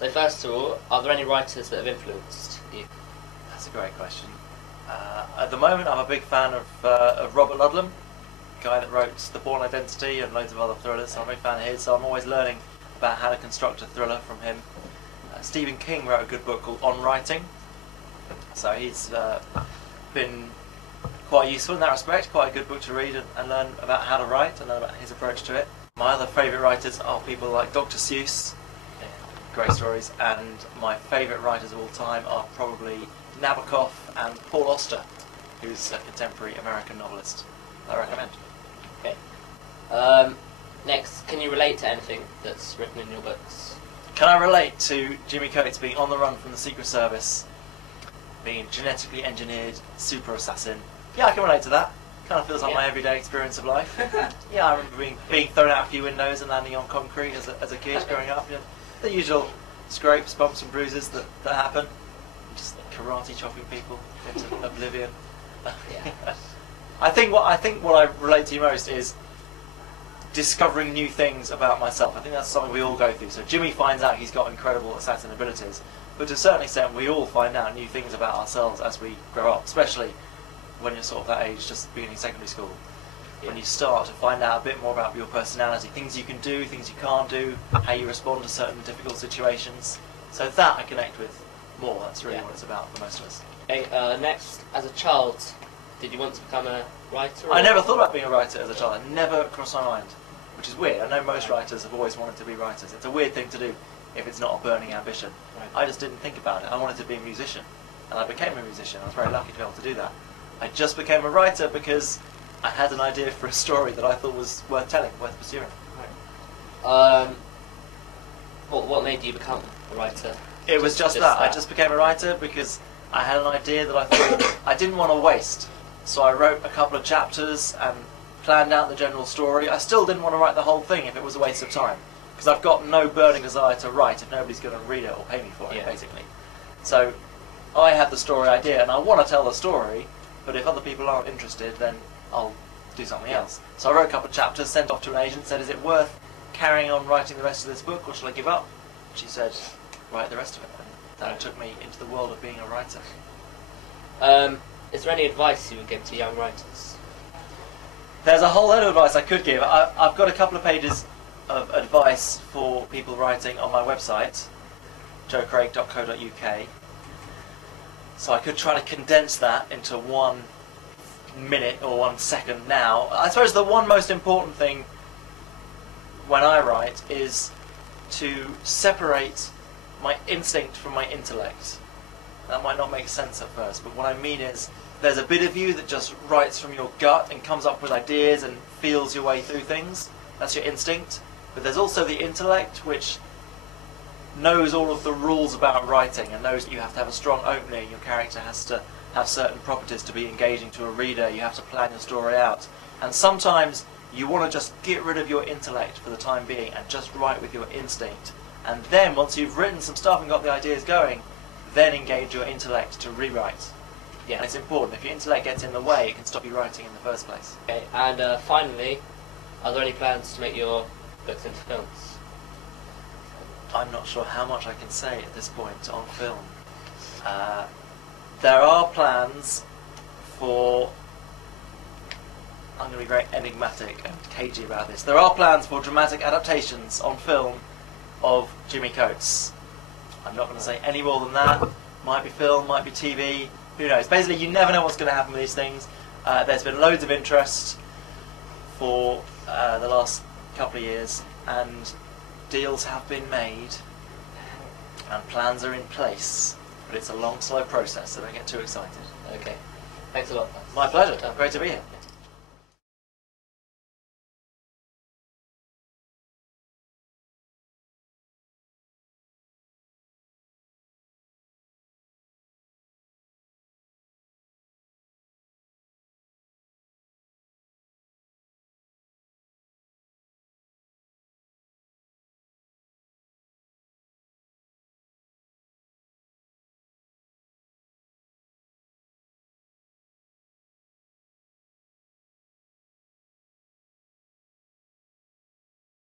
So first of all, are there any writers that have influenced you? That's a great question. At the moment, I'm a big fan of Robert Ludlum, the guy that wrote The Bourne Identity and loads of other thrillers. So I'm a big fan of his, so I'm always learning about how to construct a thriller from him. Stephen King wrote a good book called On Writing, so he's been quite useful in that respect, quite a good book to read and learn about how to write and learn about his approach to it. My other favourite writers are people like Dr. Seuss, great stories, and my favourite writers of all time are probably Nabokov and Paul Auster, who's a contemporary American novelist I recommend. Okay. Next, can you relate to anything that's written in your books? Can I relate to Jimmy Coates being on the run from the Secret Service, being a genetically engineered super assassin? Yeah, I can relate to that. Kind of feels like my everyday experience of life. Yeah, I remember being thrown out a few windows and landing on concrete as a kid growing up. You know, the usual scrapes, bumps and bruises that happen. Just karate chopping people into oblivion. Yeah. I think what I relate to most is discovering new things about myself. I think that's something we all go through. So Jimmy finds out he's got incredible assassin abilities, but to a certain extent we all find out new things about ourselves as we grow up, especially when you're sort of that age, just beginning secondary school. Yeah. When you start to find out a bit more about your personality, things you can do, things you can't do, how you respond to certain difficult situations. So that I connect with more. That's really what it's about for most of us. Okay, next, as a child, did you want to become a writer? I never thought about being a writer as a child. It never crossed my mind, which is weird. I know most writers have always wanted to be writers. It's a weird thing to do if it's not a burning ambition. Right. I just didn't think about it. I wanted to be a musician, and I became a musician. I was very lucky to be able to do that. I just became a writer because I had an idea for a story that I thought was worth telling, worth pursuing. Right. What made you become a writer? It was just that. I just became a writer because I had an idea that I thought I didn't want to waste. So I wrote a couple of chapters and planned out the general story. I still didn't want to write the whole thing if it was a waste of time, because I've got no burning desire to write if nobody's going to read it or pay me for it, basically. So I had the story idea and I want to tell the story, but if other people aren't interested, then I'll do something else. So I wrote a couple of chapters, sent off to an agent, said, is it worth carrying on writing the rest of this book, or shall I give up? She said, write the rest of it. And that took me into the world of being a writer. Is there any advice you would give to young writers? There's a whole load of advice I could give. I've got a couple of pages of advice for people writing on my website, joecraig.co.uk. So I could try to condense that into 1 minute or 1 second now. I suppose the one most important thing when I write is to separate my instinct from my intellect. That might not make sense at first, but what I mean is there's a bit of you that just writes from your gut and comes up with ideas and feels your way through things. That's your instinct. But there's also the intellect, which knows all of the rules about writing and knows that you have to have a strong opening, your character has to have certain properties to be engaging to a reader, you have to plan your story out. And sometimes you want to just get rid of your intellect for the time being and just write with your instinct. And then once you've written some stuff and got the ideas going, then engage your intellect to rewrite. Yeah, and it's important. If your intellect gets in the way, it can stop you writing in the first place. Okay, and finally, are there any plans to make your books into films? I'm not sure how much I can say at this point on film. There are plans for... I'm going to be very enigmatic and cagey about this. There are plans for dramatic adaptations on film of Jimmy Coates. I'm not going to say any more than that. Might be film, might be TV, who knows. Basically, you never know what's going to happen with these things. There's been loads of interest for the last couple of years, and deals have been made, and plans are in place. But it's a long, slow process, so don't get too excited. Okay. Thanks a lot. My pleasure. Great to be here.